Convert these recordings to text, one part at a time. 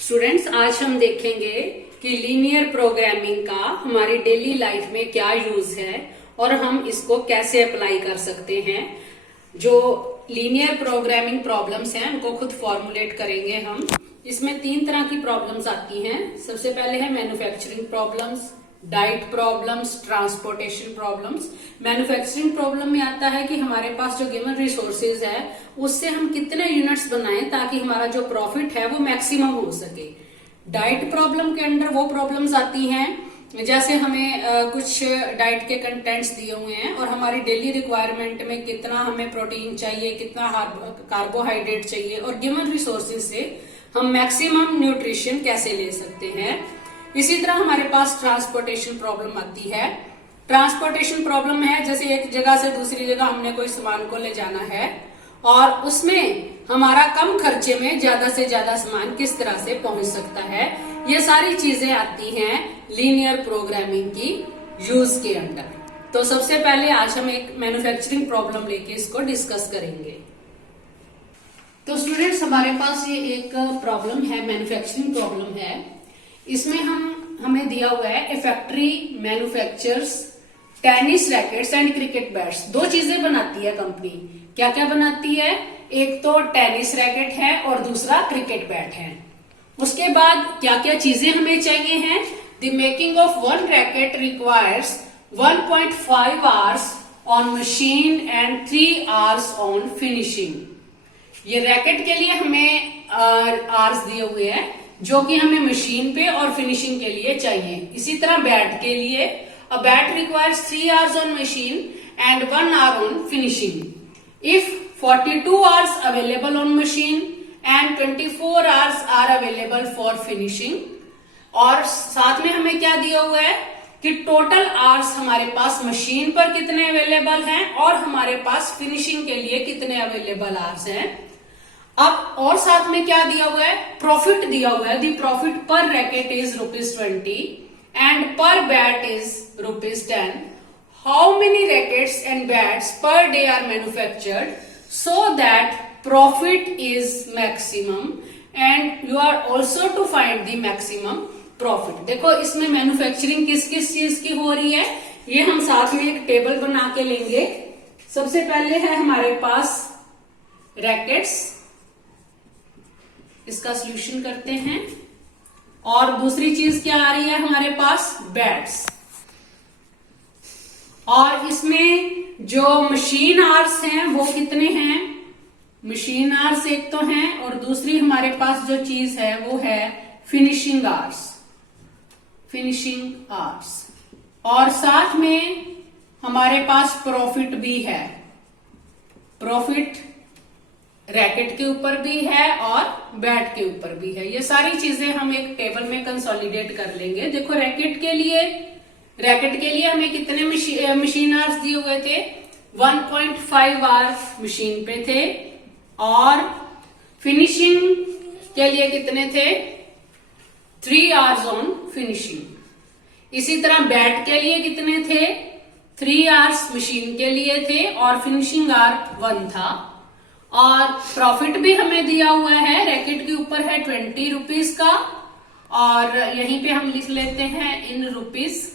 Students, आज हम देखेंगे कि लीनियर प्रोग्रामिंग का हमारी डेली लाइफ में क्या यूज है और हम इसको कैसे अप्लाई कर सकते हैं। जो लीनियर प्रोग्रामिंग प्रॉब्लम्स हैं उनको खुद फॉर्मुलेट करेंगे हम। इसमें 3 तरह की प्रॉब्लम्स आती हैं। सबसे पहले है manufacturing problems, diet problems, transportation problems. Manufacturing problem में आता है कि हमारे पास जो गिवन रिसोर्सेज है उससे हम कितने यूनिट्स बनाएं ताकि हमारा जो प्रॉफिट है वो मैक्सिमम हो सके। डाइट प्रॉब्लम के अंदर वो प्रॉब्लम्स आती हैं जैसे हमें कुछ डाइट के कंटेंट्स दिए हुए हैं और हमारी डेली रिक्वायरमेंट में कितना हमें प्रोटीन चाहिए, कितना कार्बोहाइड्रेट चाहिए और गिवन रिसोर्सेज से हम मैक्सिमम न्यूट्रिशन कैसे ले सकते हैं। इसी तरह हमारे पास ट्रांसपोर्टेशन प्रॉब्लम आती है। ट्रांसपोर्टेशन प्रॉब्लम है जैसे एक जगह से दूसरी जगह हमने कोई सामान को ले जाना है और उसमें हमारा कम खर्चे में ज्यादा से ज्यादा सामान किस तरह से पहुंच सकता है। ये सारी चीजें आती हैं लीनियर प्रोग्रामिंग की यूज के अंदर। तो सबसे पहले आज हम एक मैन्युफैक्चरिंग प्रॉब्लम लेके इसको डिस्कस करेंगे। तो स्टूडेंट्स, हमारे पास ये एक प्रॉब्लम है, मैन्युफैक्चरिंग प्रॉब्लम है। इसमें हमें दिया हुआ है a factory manufactures tennis rackets and cricket bats. 2 चीजें बनाती है कंपनी। क्या क्या बनाती है? एक तो टेनिस रैकेट है और दूसरा क्रिकेट बैट है। उसके बाद क्या क्या चीजें हमें चाहिए हैं? The making of 1 racket requires 1.5 hours on machine and 3 hours on finishing. ये रैकेट के लिए हमें आवर्स दिए हुए हैं जो कि हमें मशीन पे और फिनिशिंग के लिए चाहिए। इसी तरह बैट के लिए a bat requires 3 hours on machine and 1 hour on finishing. If 42 hours available on machine and 24 hours are available for finishing. और साथ में हमें क्या दिया हुआ है कि टोटल आवर्स हमारे पास मशीन पर कितने अवेलेबल हैं और हमारे पास फिनिशिंग के लिए कितने अवेलेबल आवर्स हैं। अब और साथ में क्या दिया हुआ है? प्रॉफिट दिया हुआ है। The profit per racket is ₹20 and per bat is ₹10। How many rackets and bats per day are manufactured so that profit is maximum and you are also to find the maximum profit. देखो, इसमें manufacturing किस किस चीज की हो रही है ये हम साथ में एक टेबल बना के लेंगे। सबसे पहले है हमारे पास रैकेट्स, इसका सॉल्यूशन करते हैं। और दूसरी चीज क्या आ रही है हमारे पास? बैट्स। और इसमें जो मशीन आवर्स हैं वो कितने हैं? मशीन आवर्स एक तो हैं और दूसरी हमारे पास जो चीज है वो है फिनिशिंग आवर्स। फिनिशिंग आवर्स और साथ में हमारे पास प्रॉफिट भी है। प्रॉफिट रैकेट के ऊपर भी है और बैट के ऊपर भी है। ये सारी चीजें हम एक टेबल में कंसोलिडेट कर लेंगे। देखो, रैकेट के लिए हमें कितने मशीन आवर्स दिए हुए थे? 1.5 आवर्स मशीन पे थे और फिनिशिंग के लिए कितने थे? 3 आवर्स ऑन फिनिशिंग। इसी तरह बैट के लिए कितने थे? 3 आवर्स मशीन के लिए थे और फिनिशिंग आवर 1 था। और प्रॉफिट भी हमें दिया हुआ है, रैकेट के ऊपर है ₹20 का और यहीं पे हम लिख लेते हैं इन रुपीज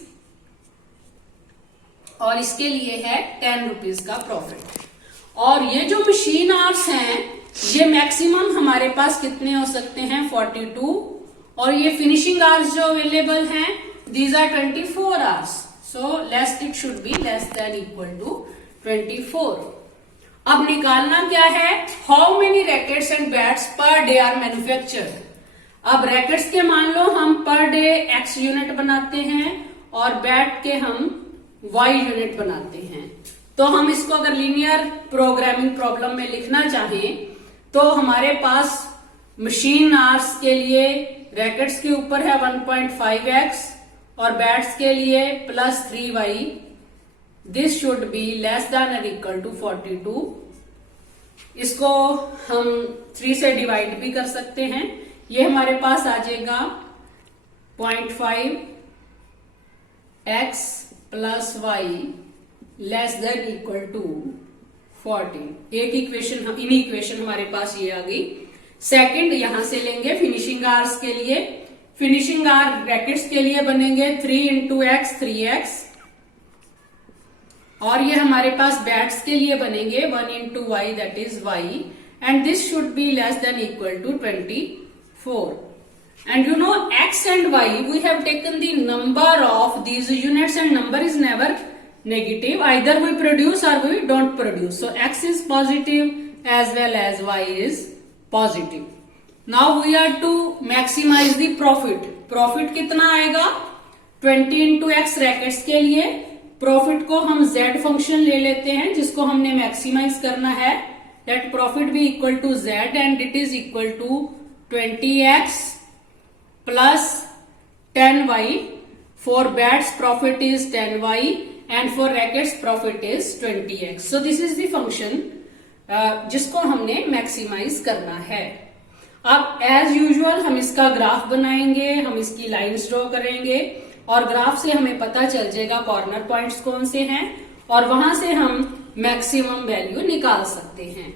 और इसके लिए है ₹10 का प्रॉफिट। और ये जो मशीन आवर्स हैं ये मैक्सिमम हमारे पास कितने हो सकते हैं? 42। और ये फिनिशिंग आवर्स जो अवेलेबल हैं these are 24 hours. So less it should be less than equal to 24। अब निकालना क्या है? How many rackets and bats per day are manufactured. अब रैकेट्स के मान लो हम पर डे X यूनिट बनाते हैं और बैट के हम Y यूनिट बनाते हैं। तो हम इसको अगर लीनियर प्रोग्रामिंग प्रॉब्लम में लिखना चाहें तो हमारे पास मशीन आवर्स के लिए रैकेट्स के ऊपर है 1.5x और बैट्स के लिए +3y। This should be less then और इक्वल टू 42। इसको हम 3 से डिवाइड भी कर सकते हैं। ये हमारे पास आ जाएगा 0.5x + y less than equal to 40। एक इक्वेशन हमारे पास ये आ गई। सेकंड यहां से लेंगे फिनिशिंग फिनिशिंग आवर्स के लिए, फिनिशिंग आवर ब्रैकेट्स के लिए बनेंगे 3 इंटू एक्स 3x, और ये हमारे पास बैट्स के लिए बनेंगे 1 into y that is y, and this should be less than equal to 24. And you know x and y, we have taken the number of these units and number is never negative. Either we produce or we don't produce. So x is positive as well as y is positive. Now we are to maximize the profit. Profit कितना आएगा? 20 into x rackets के लिए profit को हम z function ले लेते हैं जिसको हमने मैक्सिमाइज करना है. Let profit be equal to z and it is equal to 20x plus 10y. For bats profit is 10y and for rackets profit is 20x. So this is the function जिसको हमने maximise करना है. अब as usual हम इसका graph बनाएंगे, हम इसकी लाइंस ड्रॉ करेंगे और ग्राफ से हमें पता चल जाएगा कॉर्नर पॉइंट्स कौन से हैं और वहां से हम मैक्सिमम वैल्यू निकाल सकते हैं.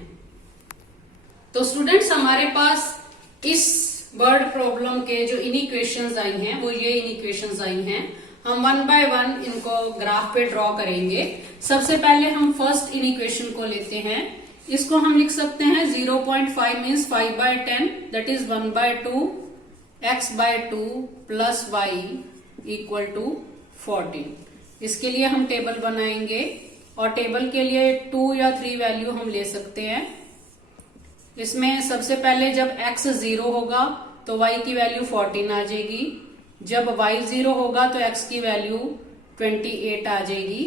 तो स्टूडेंट्स हमारे पास इस वर्ड प्रॉब्लम के जो इनइक्वेशंस आई हैं वो ये इनइक्वेशंस आई हैं. हम वन बाय वन इनको ग्राफ पे ड्रॉ करेंगे. सबसे पहले हम फर्स्ट इनइक्वेशन को लेते हैं. इसको हम लिख सकते हैं 0.5 means 5/10 that is 1/2 x/2 plus y equal to 14. इसके लिए हम टेबल बनाएंगे और टेबल के लिए 2 या 3 वैल्यू हम ले सकते हैं. इसमें सबसे पहले जब x 0 होगा तो y की वैल्यू 14 आ जाएगी. जब y 0 होगा तो x की वैल्यू 28 आ जाएगी.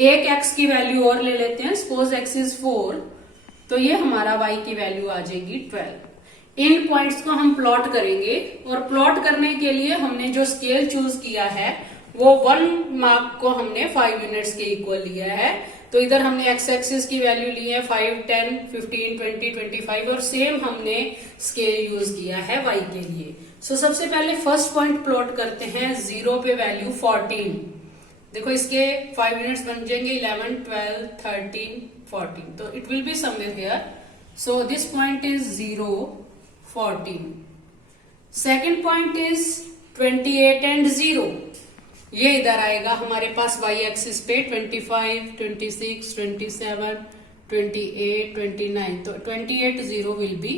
एक x की वैल्यू और ले लेते हैं. सपोज x इज 4 तो ये हमारा y की वैल्यू आ जाएगी 12. इन पॉइंट्स को हम प्लॉट करेंगे और प्लॉट करने के लिए हमने जो स्केल चूज किया है वो 1 मार्क को हमने 5 यूनिट्स के इक्वल लिया है. तो इधर हमने एक्स एक्सिस की वैल्यू ली है 5, 10, 15, 20, 25 और सेम हमने स्केल यूज किया है y के लिए. सो सबसे पहले फर्स्ट पॉइंट प्लॉट करते हैं. 0 पे वैल्यू 14. देखो इसके 5 यूनिट्स बन जाएंगे 11, 12, 13, 14. तो it will be somewhere here. So this point is 0, 14. Second point is 28 and 0. ये इधर आएगा हमारे पास y एक्सिस पे 25, 26, 27, 28, 29. तो 28, 0 will be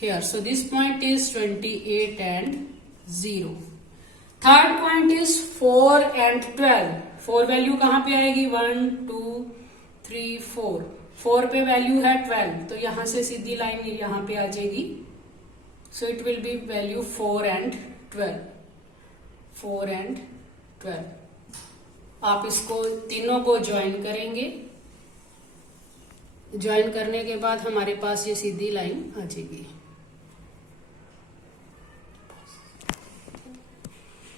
here. So this point is 28 and 0. Third point is 4 and 12. 4 value कहाँ पे आएगी? 1, 2, 3, 4. 4 पे वैल्यू है 12. तो यहां से सीधी लाइन यहां पे आ जाएगी. So it will be value 4 and 12. 4 and 12. आप इसको तीनों को ज्वाइन करेंगे. ज्वाइन करने के बाद हमारे पास ये सीधी लाइन आ जाएगी.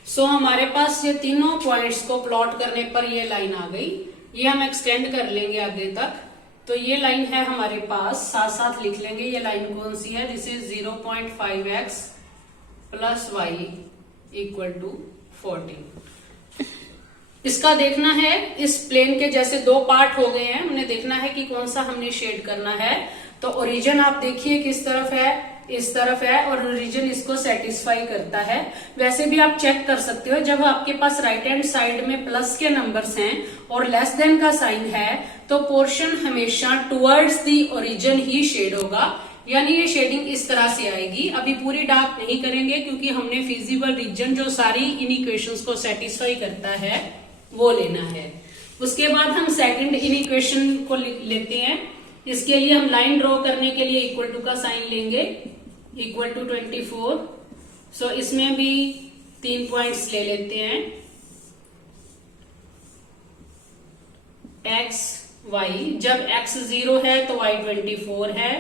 सो हमारे पास ये तीनों पॉइंट्स को प्लॉट करने पर ये लाइन आ गई. ये हम एक्सटेंड कर लेंगे आगे तक. तो ये लाइन है हमारे पास, साथ साथ लिख लेंगे ये लाइन कौन सी है. This is 0.5x plus y equal to 14. इसका देखना है इस प्लेन के जैसे 2 पार्ट हो गए हैं. हमने देखना है कि कौन सा हमने शेड करना है. तो ओरिजिन आप देखिए किस तरफ है, इस तरफ है और ओरिजिन इसको सेटिस्फाई करता है. वैसे भी आप चेक कर सकते हो जब आपके पास राइट हैंड साइड में प्लस के नंबर्स हैं और लेस देन का साइन है तो पोर्शन हमेशा टुवर्ड्स दी ओरिजिन ही शेड होगा. यानी ये शेडिंग इस तरह से आएगी. अभी पूरी डार्क नहीं करेंगे क्योंकि हमने फिजिबल रीजन जो सारी इन इक्वेशंस को सेटिस्फाई करता है वो लेना है. उसके बाद हम सेकंड इन इक्वेशन को लेते हैं. इसके लिए हम लाइन ड्रॉ करने के लिए इक्वल टू का साइन लेंगे. Equal to 24. सो इसमें भी 3 पॉइंट्स ले लेते हैं. x, y. जब x 0 है तो y 24 है.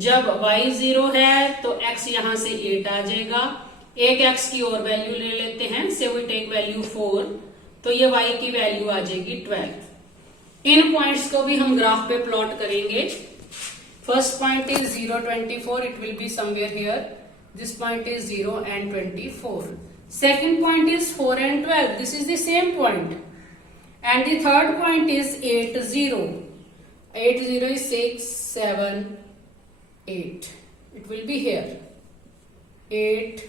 जब y 0 है तो x यहां से 8 आ जाएगा. एक x की और वैल्यू ले लेते हैं. से वी टेक वैल्यू 4. तो ये y की वैल्यू आ जाएगी 12. इन पॉइंट्स को भी हम ग्राफ पे प्लॉट करेंगे. First point is 0, 24. It will be somewhere here. This point is 0 and 24. Second point is 4 and 12. This is the same point. And the third point is 8, 0. 8, 0 is 6, 7, 8. It will be here. 8,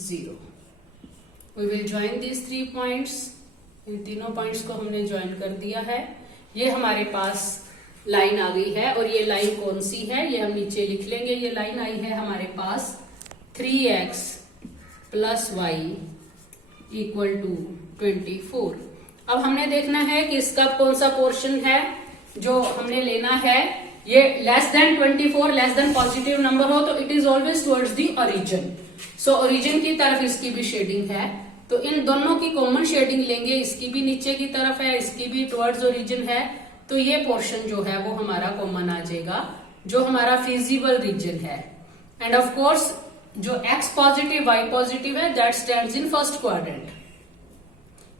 0। We will join this 3 points. इन तीनों points को हमने join कर दिया है। ये हमारे पास line आ गई है और ये लाइन कौन सी है ये हम नीचे लिख लेंगे। ये लाइन आई है हमारे पास 3x + y = 24। अब हमने देखना है कि इसका कौन सा पोर्शन है जो हमने लेना है। ये less than 24, less than positive number हो तो it is always towards the origin. So origin की तरफ इसकी भी शेडिंग है, तो इन दोनों की कॉमन शेडिंग लेंगे। इसकी भी नीचे की तरफ है, इसकी भी टुवर्ड्स ओरिजिन है, तो ये पोर्शन जो है वो हमारा कॉमन आ जाएगा, जो हमारा फिजिबल रीजन है। एंड ऑफ कोर्स जो x पॉजिटिव y पॉजिटिव है that stands in first quadrant.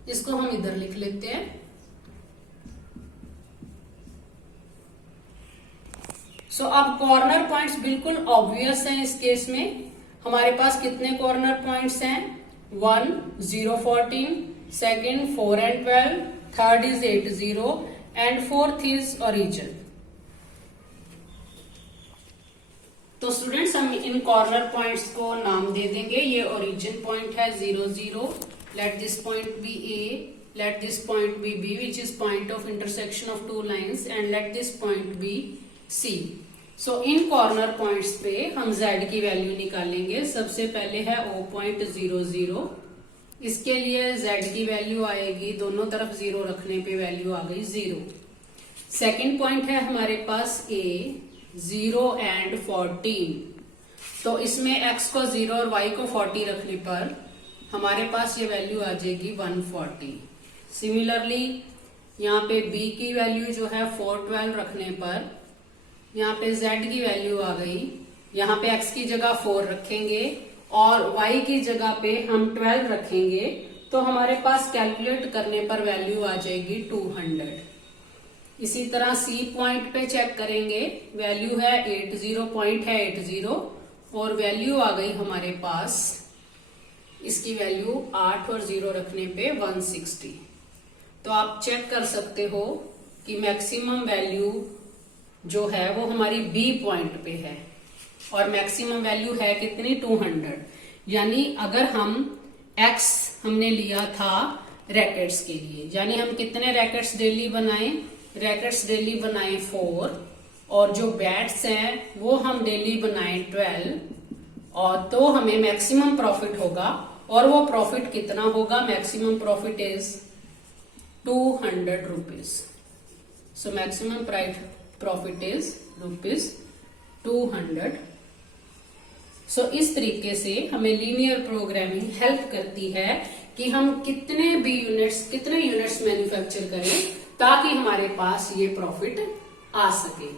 इसको हम इधर लिख लेते हैं। सो अब कॉर्नर पॉइंट्स बिल्कुल ऑब्वियस हैं। इस केस में हमारे पास कितने कॉर्नर पॉइंट्स हैं? 1, 0, 14, second 4 and 12, third is 8, 0 and fourth is origin. तो स्टूडेंट्स हम इन कॉर्नर पॉइंट्स को नाम दे देंगे। ये ओरिजिन पॉइंट है 0, 0। Let this point be A, let this point be B which is point of intersection of 2 lines, and let this point be C. So in corner points पे हम z की value निकालेंगे। सबसे पहले है O point 0, 0। इसके लिए z की वैल्यू आएगी, दोनों तरफ 0 रखने पे वैल्यू आ गई 0। सेकेंड पॉइंट है हमारे पास A, 0 and 14। तो इसमें x को 0 और y को 40 रखने पर हमारे पास ये वैल्यू आ जाएगी 140। सिमिलरली यहाँ पे b की वैल्यू जो है 412 रखने पर यहाँ पे z की वैल्यू आ गई। यहाँ पे x की जगह 4 रखेंगे और y की जगह पे हम 12 रखेंगे, तो हमारे पास कैलकुलेट करने पर वैल्यू आ जाएगी 200। इसी तरह C पॉइंट पे चेक करेंगे, वैल्यू है 80, पॉइंट है 80 और वैल्यू आ गई हमारे पास, इसकी वैल्यू 8 और 0 रखने पे 160। तो आप चेक कर सकते हो कि मैक्सिमम वैल्यू जो है वो हमारी B पॉइंट पे है और मैक्सिमम वैल्यू है कितनी? 200। यानी अगर हम x हमने लिया था रैकेट्स के लिए, यानी हम कितने रैकेट्स डेली बनाएं? रैकेट्स डेली बनाएं 4 और जो बैट्स हैं वो हम डेली बनाएं 12, और तो हमें मैक्सिमम प्रॉफिट होगा। और वो प्रॉफिट कितना होगा? Maximum profit is 200 rupees. So maximum profit is ₹200। सो इस तरीके से हमें लीनियर प्रोग्रामिंग हेल्प करती है कि हम कितने यूनिट्स मैन्युफैक्चर करें ताकि हमारे पास ये प्रॉफिट आ सके।